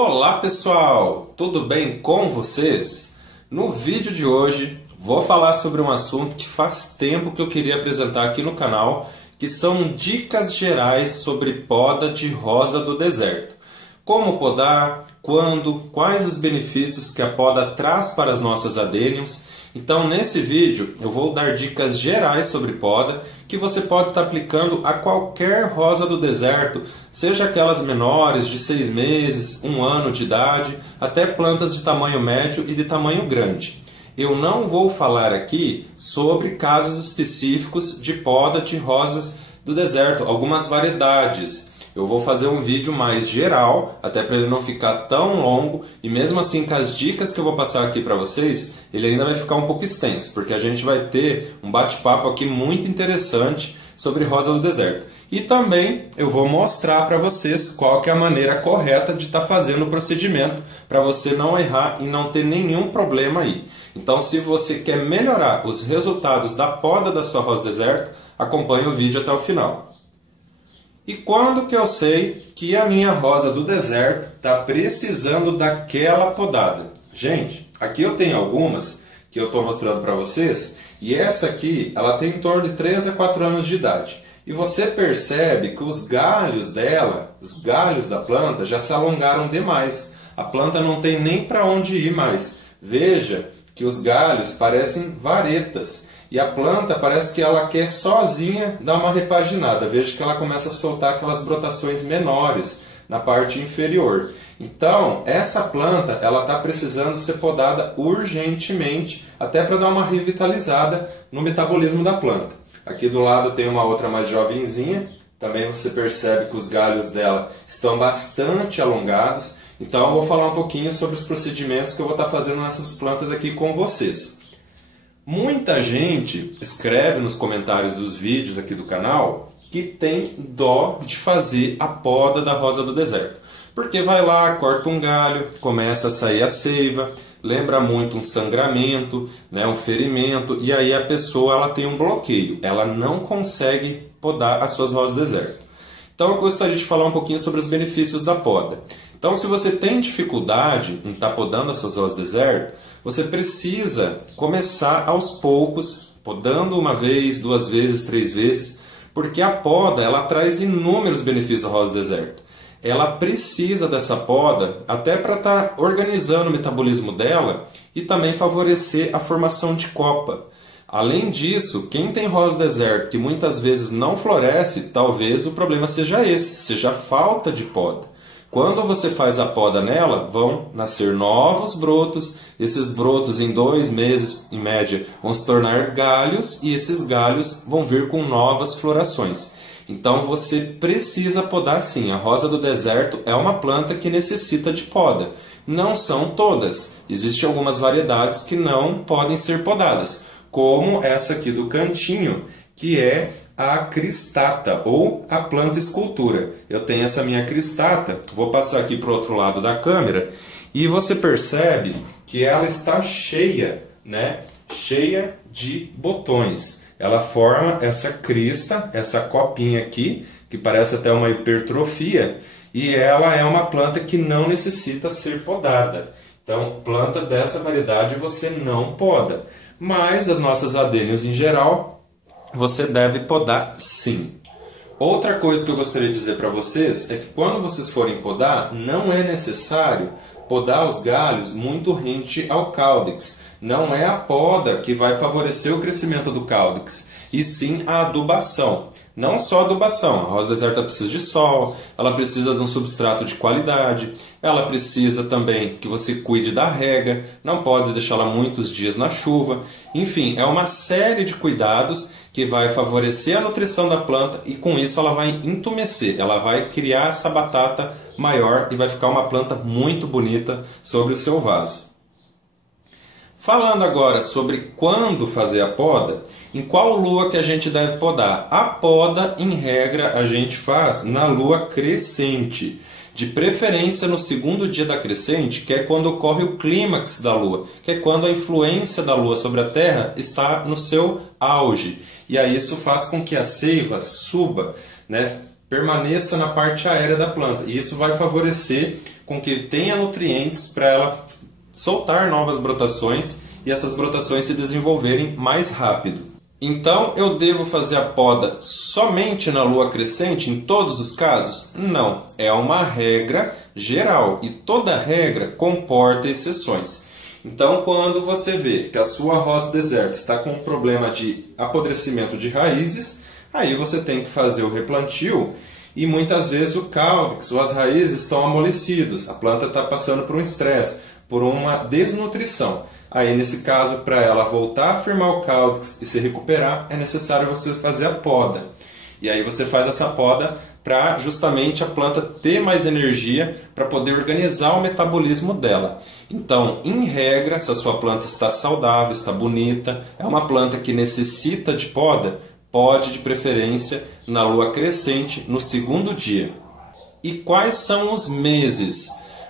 Olá pessoal, tudo bem com vocês? No vídeo de hoje vou falar sobre um assunto que faz tempo que eu queria apresentar aqui no canal, que são dicas gerais sobre poda de rosa do deserto. Como podar, quando, quais os benefícios que a poda traz para as nossas adênios. Então nesse vídeo eu vou dar dicas gerais sobre poda que você pode estar aplicando a qualquer rosa do deserto, seja aquelas menores de 6 meses, 1 ano de idade, até plantas de tamanho médio e de tamanho grande. Eu não vou falar aqui sobre casos específicos de poda de rosas do deserto, algumas variedades. Eu vou fazer um vídeo mais geral, até para ele não ficar tão longo, e mesmo assim com as dicas que eu vou passar aqui para vocês, ele ainda vai ficar um pouco extenso, porque a gente vai ter um bate-papo aqui muito interessante sobre rosa do deserto. E também eu vou mostrar para vocês qual que é a maneira correta de estar fazendo o procedimento, para você não errar e não ter nenhum problema aí. Então se você quer melhorar os resultados da poda da sua rosa do deserto, acompanhe o vídeo até o final. E quando que eu sei que a minha rosa do deserto está precisando daquela podada? Gente, aqui eu tenho algumas que eu estou mostrando para vocês, e essa aqui ela tem em torno de 3 a 4 anos de idade. E você percebe que os galhos dela, os galhos da planta já se alongaram demais. A planta não tem nem para onde ir mais. Veja que os galhos parecem varetas. E a planta parece que ela quer sozinha dar uma repaginada. Veja que ela começa a soltar aquelas brotações menores na parte inferior. Então, essa planta ela está precisando ser podada urgentemente, até para dar uma revitalizada no metabolismo da planta. Aqui do lado tem uma outra mais jovenzinha. Também você percebe que os galhos dela estão bastante alongados. Então, eu vou falar um pouquinho sobre os procedimentos que eu vou estar fazendo nessas plantas aqui com vocês. Muita gente escreve nos comentários dos vídeos aqui do canal que tem dó de fazer a poda da rosa do deserto. Porque vai lá, corta um galho, começa a sair a seiva, lembra muito um sangramento, né, um ferimento, e aí a pessoa ela tem um bloqueio, ela não consegue podar as suas rosas do deserto. Então eu gostaria de falar um pouquinho sobre os benefícios da poda. Então se você tem dificuldade em estar podando as suas rosas do deserto, você precisa começar aos poucos, podando uma vez, 2 vezes, 3 vezes, porque a poda ela traz inúmeros benefícios à rosa do deserto. Ela precisa dessa poda até para estar organizando o metabolismo dela e também favorecer a formação de copa. Além disso, quem tem rosa do deserto que muitas vezes não floresce, talvez o problema seja esse, seja a falta de poda. Quando você faz a poda nela, vão nascer novos brotos. Esses brotos em 2 meses, em média, vão se tornar galhos e esses galhos vão vir com novas florações. Então você precisa podar sim. A rosa do deserto é uma planta que necessita de poda. Não são todas. Existem algumas variedades que não podem ser podadas, como essa aqui do cantinho, que é a cristata ou a planta escultura. Eu tenho essa minha cristata, vou passar aqui para o outro lado da câmera, e você percebe que ela está cheia, né? Cheia de botões. Ela forma essa crista, essa copinha aqui, que parece até uma hipertrofia, e ela é uma planta que não necessita ser podada. Então, planta dessa variedade você não poda. Mas as nossas adênios em geral, você deve podar sim. Outra coisa que eu gostaria de dizer para vocês é que quando vocês forem podar, não é necessário podar os galhos muito rente ao caudex. Não é a poda que vai favorecer o crescimento do caudex, e sim a adubação. Não só a adubação, a rosa deserta precisa de sol, ela precisa de um substrato de qualidade, ela precisa também que você cuide da rega, não pode deixá-la muitos dias na chuva. Enfim, é uma série de cuidados que vai favorecer a nutrição da planta e com isso ela vai entumecer, ela vai criar essa batata maior e vai ficar uma planta muito bonita sobre o seu vaso. Falando agora sobre quando fazer a poda, em qual lua que a gente deve podar? A poda, em regra, a gente faz na lua crescente. De preferência no segundo dia da crescente, que é quando ocorre o clímax da lua, que é quando a influência da lua sobre a Terra está no seu auge. E aí isso faz com que a seiva suba, né, permaneça na parte aérea da planta. E isso vai favorecer com que tenha nutrientes para ela soltar novas brotações e essas brotações se desenvolverem mais rápido. Então, eu devo fazer a poda somente na lua crescente em todos os casos? Não, é uma regra geral e toda regra comporta exceções. Então, quando você vê que a sua rosa do deserto está com um problema de apodrecimento de raízes, aí você tem que fazer o replantio e muitas vezes o caudex ou as raízes estão amolecidos, a planta está passando por um estresse, por uma desnutrição. Aí, nesse caso, para ela voltar a firmar o caudex e se recuperar, é necessário você fazer a poda. E aí você faz essa poda para justamente a planta ter mais energia para poder organizar o metabolismo dela. Então, em regra, se a sua planta está saudável, está bonita, é uma planta que necessita de poda, pode de preferência na lua crescente no segundo dia. E quais são os meses?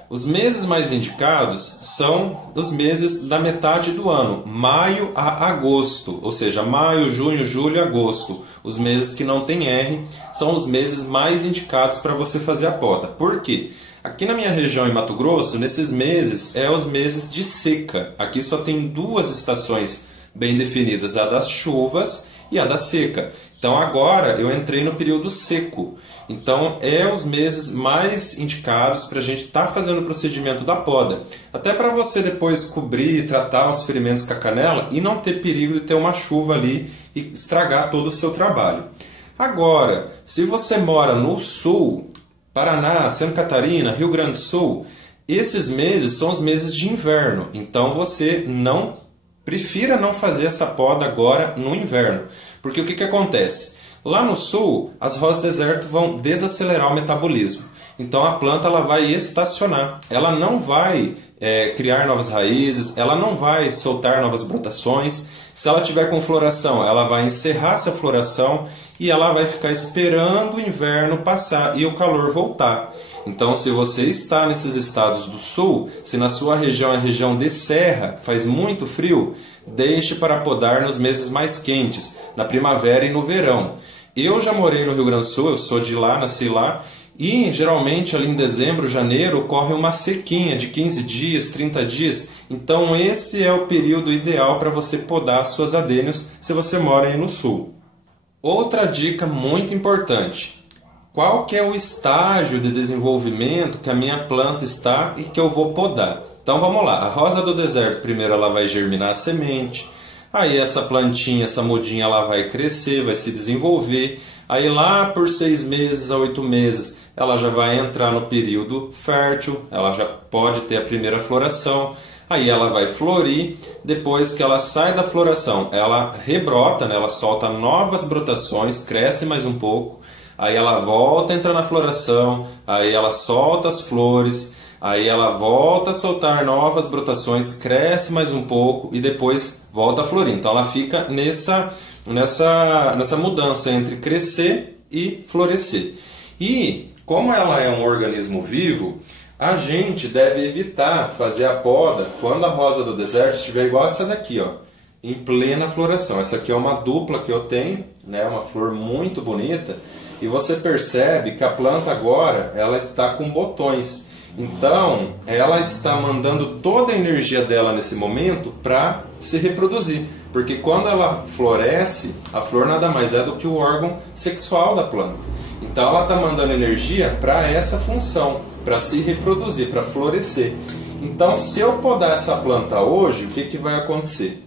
Os meses mais indicados são os meses da metade do ano, maio a agosto, ou seja, maio, junho, julho e agosto. Os meses que não tem R são os meses mais indicados para você fazer a poda. Por quê? Aqui na minha região em Mato Grosso, nesses meses é os meses de seca. Aqui só tem duas estações bem definidas, a das chuvas e a da seca. Então agora eu entrei no período seco. Então é os meses mais indicados para a gente estar fazendo o procedimento da poda. Até para você depois cobrir e tratar os ferimentos com a canela e não ter perigo de ter uma chuva ali e estragar todo o seu trabalho. Agora, se você mora no sul, Paraná, Santa Catarina, Rio Grande do Sul, esses meses são os meses de inverno. Então você prefira não fazer essa poda agora no inverno. Porque o que acontece? Lá no sul, as rosas do deserto vão desacelerar o metabolismo. Então a planta ela vai estacionar. Ela não vai criar novas raízes, ela não vai soltar novas brotações. Se ela tiver com floração, ela vai encerrar essa floração e ela vai ficar esperando o inverno passar e o calor voltar. Então, se você está nesses estados do sul, se na sua região é região de serra, faz muito frio, deixe para podar nos meses mais quentes, na primavera e no verão. Eu já morei no Rio Grande do Sul, eu sou de lá, nasci lá, e geralmente ali em dezembro, janeiro, ocorre uma sequinha de 15 dias, 30 dias. Então esse é o período ideal para você podar suas adênios se você mora aí no sul. Outra dica muito importante. Qual que é o estágio de desenvolvimento que a minha planta está e que eu vou podar? Então vamos lá, a rosa do deserto primeiro ela vai germinar a semente, aí essa plantinha, essa mudinha ela vai crescer, vai se desenvolver, aí lá por 6 meses a 8 meses ela já vai entrar no período fértil, ela já pode ter a primeira floração, aí ela vai florir, depois que ela sai da floração ela rebrota, né? Ela solta novas brotações, cresce mais um pouco, aí ela volta a entrar na floração, aí ela solta as flores, aí ela volta a soltar novas brotações, cresce mais um pouco e depois volta a florir. Então ela fica nessa mudança entre crescer e florescer. E como ela é um organismo vivo, a gente deve evitar fazer a poda quando a rosa do deserto estiver igual essa daqui, ó, em plena floração. Essa aqui é uma dupla que eu tenho, né, uma flor muito bonita, e você percebe que a planta agora ela está com botões. Então, ela está mandando toda a energia dela nesse momento para se reproduzir. Porque quando ela floresce, a flor nada mais é do que o órgão sexual da planta. Então, ela está mandando energia para essa função, para se reproduzir, para florescer. Então, se eu podar essa planta hoje, o que vai acontecer?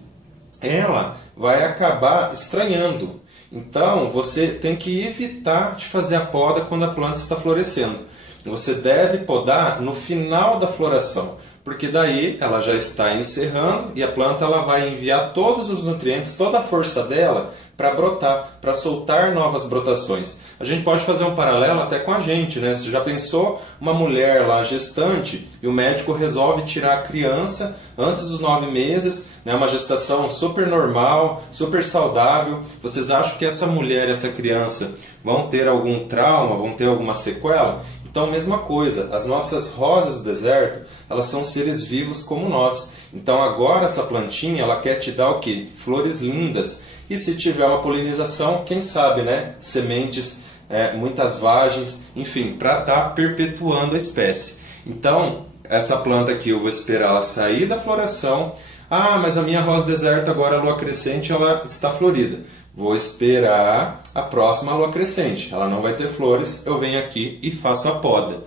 Ela vai acabar estranhando. Então, você tem que evitar de fazer a poda quando a planta está florescendo. Você deve podar no final da floração, porque daí ela já está encerrando e a planta ela vai enviar todos os nutrientes, toda a força dela para brotar, para soltar novas brotações. A gente pode fazer um paralelo até com a gente, né? Você já pensou uma mulher lá gestante e o médico resolve tirar a criança antes dos 9 meses, né? Uma gestação super normal, super saudável. Vocês acham que essa mulher e essa criança vão ter algum trauma, vão ter alguma sequela? Então, mesma coisa, as nossas rosas do deserto, elas são seres vivos como nós. Então, agora essa plantinha, ela quer te dar o quê? Flores lindas. E se tiver uma polinização, quem sabe, né? Sementes, muitas vagens, enfim, para estar perpetuando a espécie. Então, essa planta aqui eu vou esperar ela sair da floração. Ah, mas a minha rosa deserta agora, a lua crescente, ela está florida. Vou esperar a próxima lua crescente. Ela não vai ter flores, eu venho aqui e faço a poda.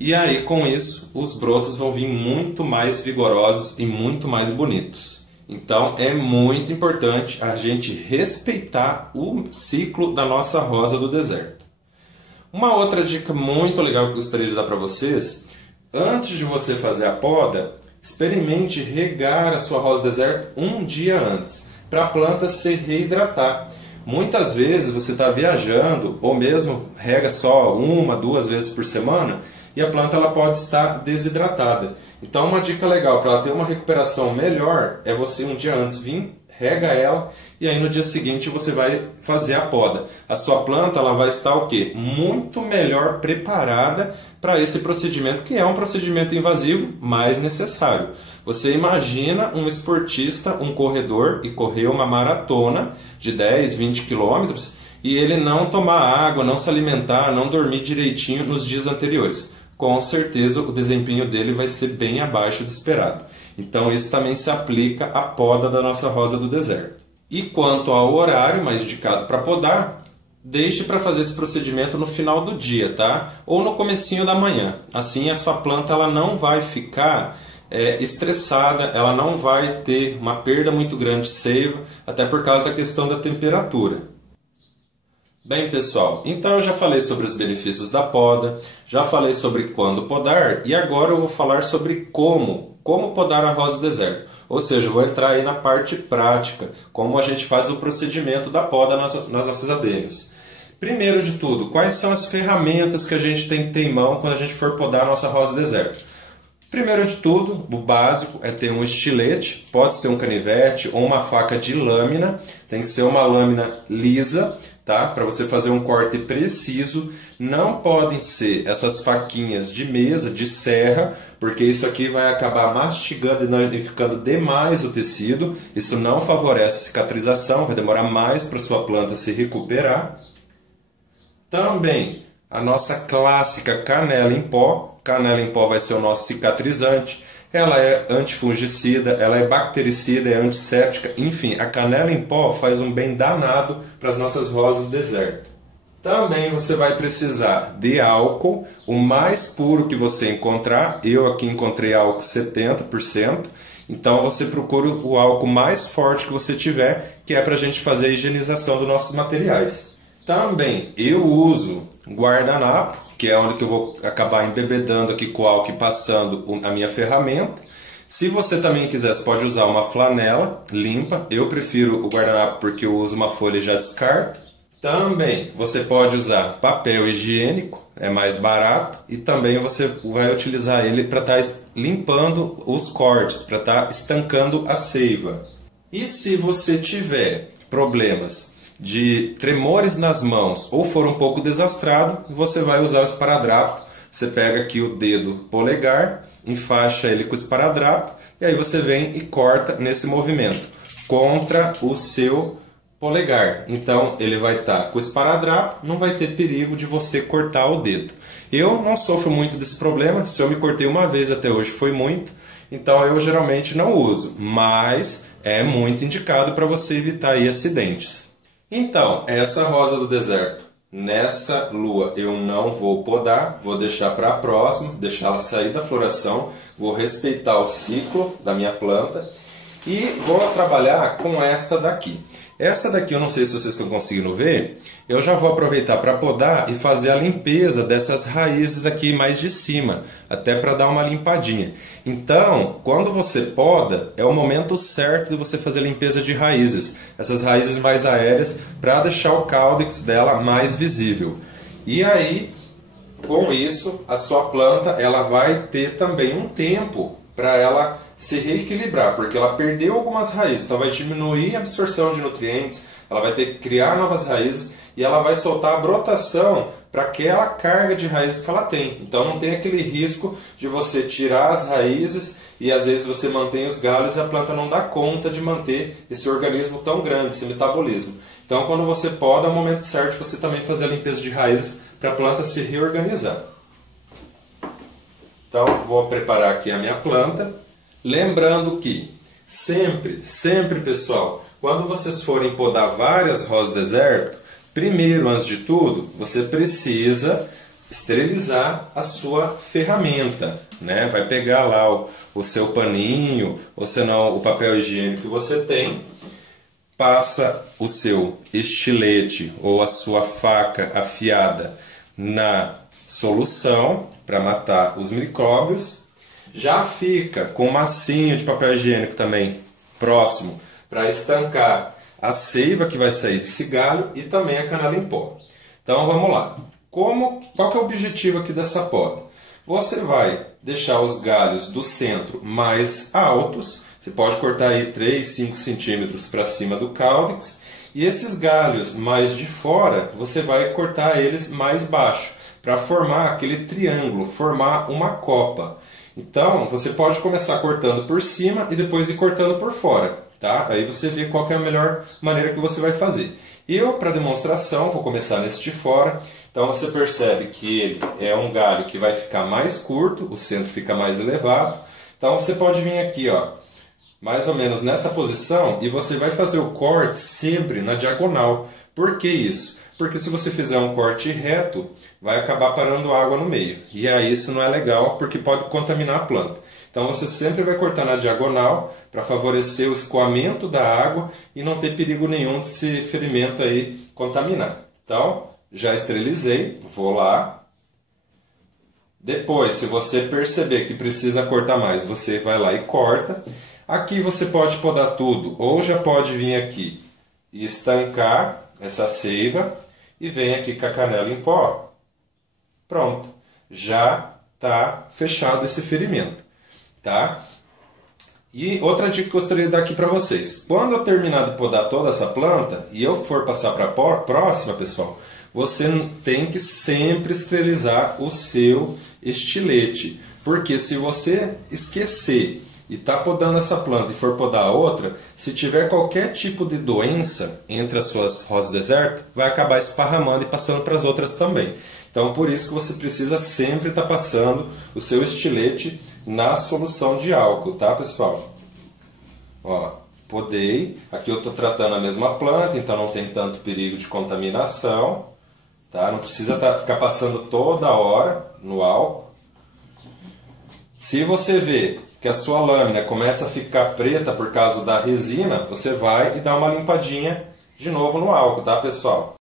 E aí, com isso, os brotos vão vir muito mais vigorosos e muito mais bonitos. Então, é muito importante a gente respeitar o ciclo da nossa rosa do deserto. Uma outra dica muito legal que eu gostaria de dar para vocês: antes de você fazer a poda, experimente regar a sua rosa deserto um dia antes, para a planta se reidratar. Muitas vezes você está viajando, ou mesmo rega só 1, 2 vezes por semana, e a planta ela pode estar desidratada. Então, uma dica legal para ela ter uma recuperação melhor é você um dia antes vir, rega ela, e aí no dia seguinte você vai fazer a poda. A sua planta ela vai estar o quê? Muito melhor preparada para esse procedimento, que é um procedimento invasivo, mas necessário. Você imagina um esportista, um corredor, e correr uma maratona de 10, 20 quilômetros, e ele não tomar água, não se alimentar, não dormir direitinho nos dias anteriores. Com certeza o desempenho dele vai ser bem abaixo do esperado. Então isso também se aplica à poda da nossa rosa do deserto. E quanto ao horário mais indicado para podar, deixe para fazer esse procedimento no final do dia, tá? Ou no comecinho da manhã. Assim a sua planta ela não vai ficar estressada, ela não vai ter uma perda muito grande de seiva, até por causa da questão da temperatura. Bem, pessoal, então eu já falei sobre os benefícios da poda, já falei sobre quando podar, e agora eu vou falar sobre como podar a rosa do deserto. Ou seja, eu vou entrar aí na parte prática, como a gente faz o procedimento da poda nas nossas adênios. Primeiro de tudo, quais são as ferramentas que a gente tem que ter em mão quando a gente for podar a nossa rosa do deserto? Primeiro de tudo, o básico é ter um estilete, pode ser um canivete ou uma faca de lâmina, tem que ser uma lâmina lisa, tá? Para você fazer um corte preciso. Não podem ser essas faquinhas de mesa, de serra, porque isso aqui vai acabar mastigando e danificando demais o tecido. Isso não favorece a cicatrização, vai demorar mais para sua planta se recuperar. Também a nossa clássica canela em pó. Canela em pó vai ser o nosso cicatrizante. Ela é antifungicida, ela é bactericida, é antisséptica. Enfim, a canela em pó faz um bem danado para as nossas rosas do deserto. Também você vai precisar de álcool, o mais puro que você encontrar. Eu aqui encontrei álcool 70%. Então você procura o álcool mais forte que você tiver, que é para a gente fazer a higienização dos nossos materiais. Também eu uso guardanapo, que é onde que eu vou acabar embebedando aqui com o álcool e passando a minha ferramenta. Se você também quiser, você pode usar uma flanela limpa. Eu prefiro o guardanapo porque eu uso uma folha e já descarto. Também você pode usar papel higiênico, é mais barato. E também você vai utilizar ele para estar limpando os cortes, para estar estancando a seiva. E se você tiver problemas de tremores nas mãos ou for um pouco desastrado, você vai usar o esparadrapo. Você pega aqui o dedo polegar, enfaixa ele com o esparadrapo e aí você vem e corta nesse movimento contra o seu polegar. Então ele vai estar com o esparadrapo, não vai ter perigo de você cortar o dedo. Eu não sofro muito desse problema, se eu me cortei uma vez até hoje foi muito, então eu geralmente não uso, mas é muito indicado para você evitar aí acidentes. Então, essa rosa do deserto, nessa lua eu não vou podar, vou deixar para a próxima, deixar ela sair da floração, vou respeitar o ciclo da minha planta e vou trabalhar com esta daqui. Essa daqui eu não sei se vocês estão conseguindo ver, eu já vou aproveitar para podar e fazer a limpeza dessas raízes aqui mais de cima, até para dar uma limpadinha. Então, quando você poda, é o momento certo de você fazer a limpeza de raízes, essas raízes mais aéreas, para deixar o caudex dela mais visível. E aí, com isso, a sua planta ela vai ter também um tempo para ela se reequilibrar, porque ela perdeu algumas raízes, então vai diminuir a absorção de nutrientes, ela vai ter que criar novas raízes e ela vai soltar a brotação para aquela carga de raízes que ela tem. Então não tem aquele risco de você tirar as raízes e às vezes você mantém os galhos e a planta não dá conta de manter esse organismo tão grande, esse metabolismo. Então quando você poda, é o momento certo de você também fazer a limpeza de raízes para a planta se reorganizar. Então vou preparar aqui a minha planta. Lembrando que sempre pessoal, quando vocês forem podar várias rosas deserto, primeiro, antes de tudo, você precisa esterilizar a sua ferramenta, né? Vai pegar lá o seu paninho, ou senão o papel higiênico que você tem, passa o seu estilete ou a sua faca afiada na solução para matar os micróbios. Já fica com um massinho de papel higiênico também próximo para estancar a seiva que vai sair desse galho e também a canela em pó. Então vamos lá. Qual que é o objetivo aqui dessa poda? Você vai deixar os galhos do centro mais altos. Você pode cortar aí 3, 5 centímetros para cima do caudex. E esses galhos mais de fora, você vai cortar eles mais baixo, para formar aquele triângulo, formar uma copa. Então, você pode começar cortando por cima e depois ir cortando por fora, tá? Aí você vê qual que é a melhor maneira que você vai fazer. Eu, para demonstração, vou começar nesse de fora. Então, você percebe que ele é um galho que vai ficar mais curto, o centro fica mais elevado. Então, você pode vir aqui, ó, mais ou menos nessa posição, e você vai fazer o corte sempre na diagonal. Por que isso? Porque se você fizer um corte reto, vai acabar parando água no meio. E aí isso não é legal, porque pode contaminar a planta. Então você sempre vai cortar na diagonal para favorecer o escoamento da água e não ter perigo nenhum de esse ferimento aí contaminar. Então, já esterilizei, vou lá. Depois, se você perceber que precisa cortar mais, você vai lá e corta. Aqui você pode podar tudo, ou já pode vir aqui e estancar essa seiva e vem aqui com a canela em pó. Pronto, já está fechado esse ferimento, tá? E outra dica que eu gostaria de dar aqui para vocês. Quando eu terminar de podar toda essa planta e eu for passar para a próxima, pessoal, você tem que sempre esterilizar o seu estilete. Porque se você esquecer e está podando essa planta e for podar a outra, se tiver qualquer tipo de doença entre as suas rosas deserto, vai acabar esparramando e passando para as outras também. Então, por isso que você precisa sempre estar passando o seu estilete na solução de álcool, tá, pessoal? Ó, podei. Aqui eu estou tratando a mesma planta, então não tem tanto perigo de contaminação, tá? Não precisa ficar passando toda hora no álcool. Se você vê que a sua lâmina começa a ficar preta por causa da resina, você vai e dá uma limpadinha de novo no álcool, tá, pessoal?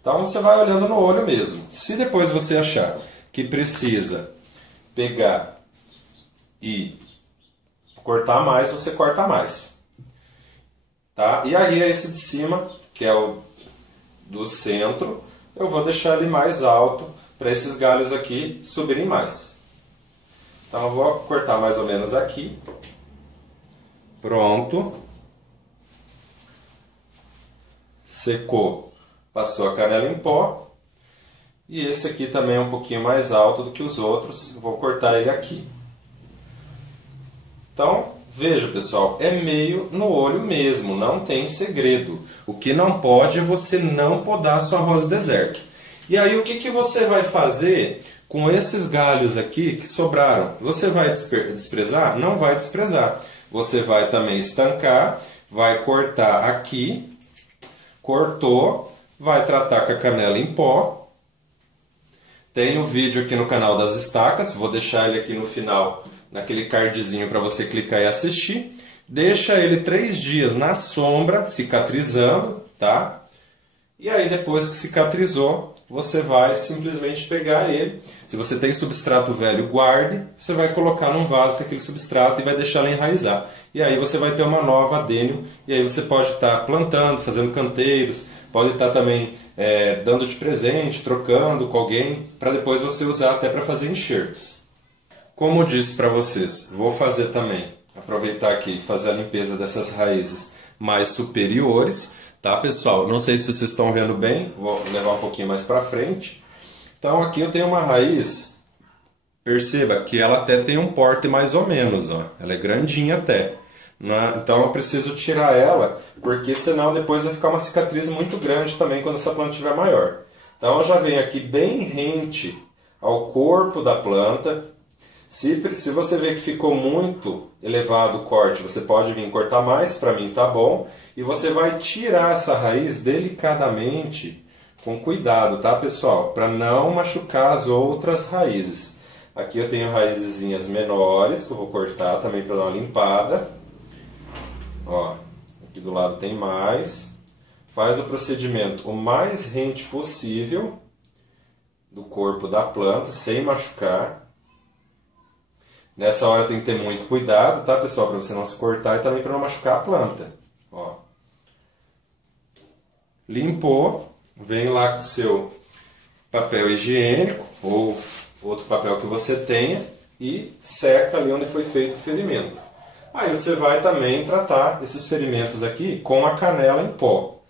Então você vai olhando no olho mesmo. Se depois você achar que precisa pegar e cortar mais, você corta mais. Tá? E aí esse de cima, que é o do centro, eu vou deixar ele mais alto para esses galhos aqui subirem mais. Então eu vou cortar mais ou menos aqui. Pronto. Secou. Passou a canela em pó. E esse aqui também é um pouquinho mais alto do que os outros. Vou cortar ele aqui. Então, veja, pessoal, é meio no olho mesmo, não tem segredo. O que não pode é você não podar a sua rosa deserto. E aí o que você vai fazer com esses galhos aqui que sobraram? Você vai desprezar? Não vai desprezar. Você vai também estancar, vai cortar aqui, cortou, vai tratar com a canela em pó. Tem um vídeo aqui no canal das estacas, vou deixar ele aqui no final, naquele cardzinho para você clicar e assistir. Deixa ele 3 dias na sombra, cicatrizando, tá? E aí depois que cicatrizou, você vai simplesmente pegar ele. Se você tem substrato velho, guarde. Você vai colocar num vaso com aquele substrato e vai deixar ele enraizar. E aí você vai ter uma nova adênio. E aí você pode estar plantando, fazendo canteiros. Pode estar também dando de presente, trocando com alguém. Para depois você usar até para fazer enxertos. Como eu disse para vocês, vou fazer também, aproveitar aqui e fazer a limpeza dessas raízes mais superiores, tá, pessoal? Não sei se vocês estão vendo bem, vou levar um pouquinho mais para frente. Então aqui eu tenho uma raiz Perceba que ela até tem um porte mais ou menos, ó. Ela é grandinha até. Então eu preciso tirar ela, porque senão depois vai ficar uma cicatriz muito grande também quando essa planta estiver maior. Então eu já venho aqui bem rente ao corpo da planta. Se você ver que ficou muito elevado o corte, você pode vir cortar mais, para mim tá bom. E você vai tirar essa raiz delicadamente, com cuidado, tá pessoal? Para não machucar as outras raízes. Aqui eu tenho raizezinhas menores que eu vou cortar também para dar uma limpada. Ó, aqui do lado tem mais. Faz o procedimento o mais rente possível do corpo da planta, sem machucar. Nessa hora tem que ter muito cuidado, tá pessoal? Para você não se cortar e também para não machucar a planta. Ó. Limpou, vem lá com o seu papel higiênico ou outro papel que você tenha e seca ali onde foi feito o ferimento. Aí você vai também tratar esses ferimentos aqui com a canela em pó,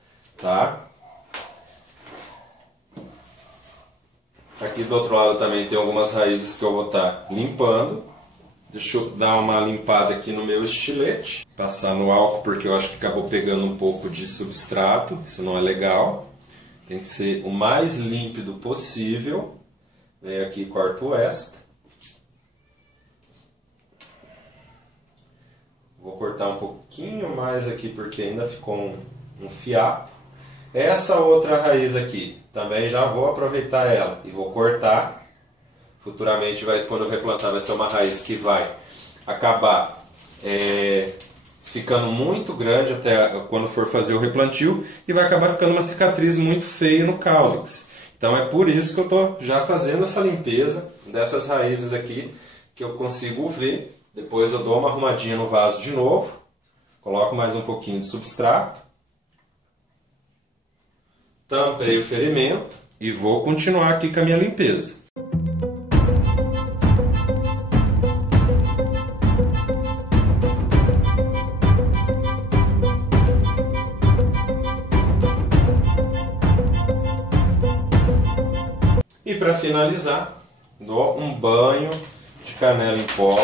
tá? Aqui do outro lado também tem algumas raízes que eu vou estar limpando. Deixa eu dar uma limpada aqui no meu estilete. Passar no álcool porque eu acho que acabou pegando um pouco de substrato. Isso não é legal. Tem que ser o mais límpido possível. Venho aqui e corto esta. Vou cortar um pouquinho mais aqui porque ainda ficou um fiapo. Essa outra raiz aqui, também já vou aproveitar ela e vou cortar. Futuramente, quando eu replantar, vai ser uma raiz que vai acabar ficando muito grande até quando for fazer o replantio e vai acabar ficando uma cicatriz muito feia no caulex. Então é por isso que eu estou já fazendo essa limpeza dessas raízes aqui, que eu consigo ver. Depois eu dou uma arrumadinha no vaso de novo, coloco mais um pouquinho de substrato, tampei o ferimento e vou continuar aqui com a minha limpeza. E para finalizar, dou um banho de canela em pó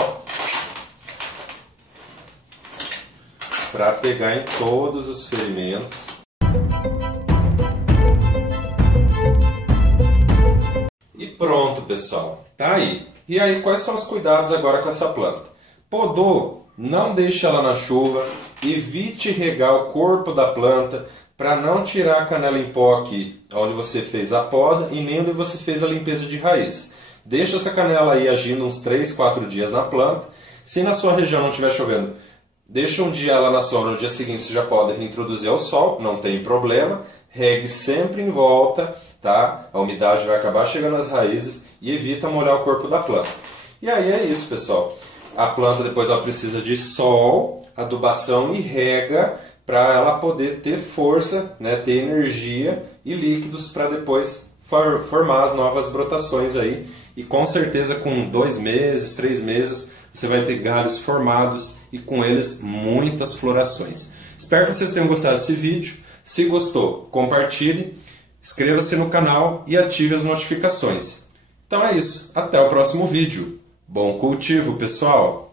para pegar em todos os ferimentos. E pronto, pessoal. Tá aí. E aí, quais são os cuidados agora com essa planta? Podou, não deixe ela na chuva, evite regar o corpo da planta para não tirar a canela em pó aqui, onde você fez a poda e nem onde você fez a limpeza de raiz. Deixa essa canela aí agindo uns 3, 4 dias na planta. Se na sua região não estiver chovendo, deixa um dia ela na sombra, no dia seguinte você já pode reintroduzir ao sol, não tem problema. Regue sempre em volta, tá? A umidade vai acabar chegando às raízes e evita molhar o corpo da planta. E aí é isso, pessoal. A planta depois ela precisa de sol, adubação e rega para ela poder ter força, né, ter energia e líquidos para depois formar as novas brotações aí. E com certeza com 2 meses, 3 meses, você vai ter galhos formados e com eles muitas florações. Espero que vocês tenham gostado desse vídeo. Se gostou, compartilhe, inscreva-se no canal e ative as notificações. Então é isso, até o próximo vídeo. Bom cultivo, pessoal!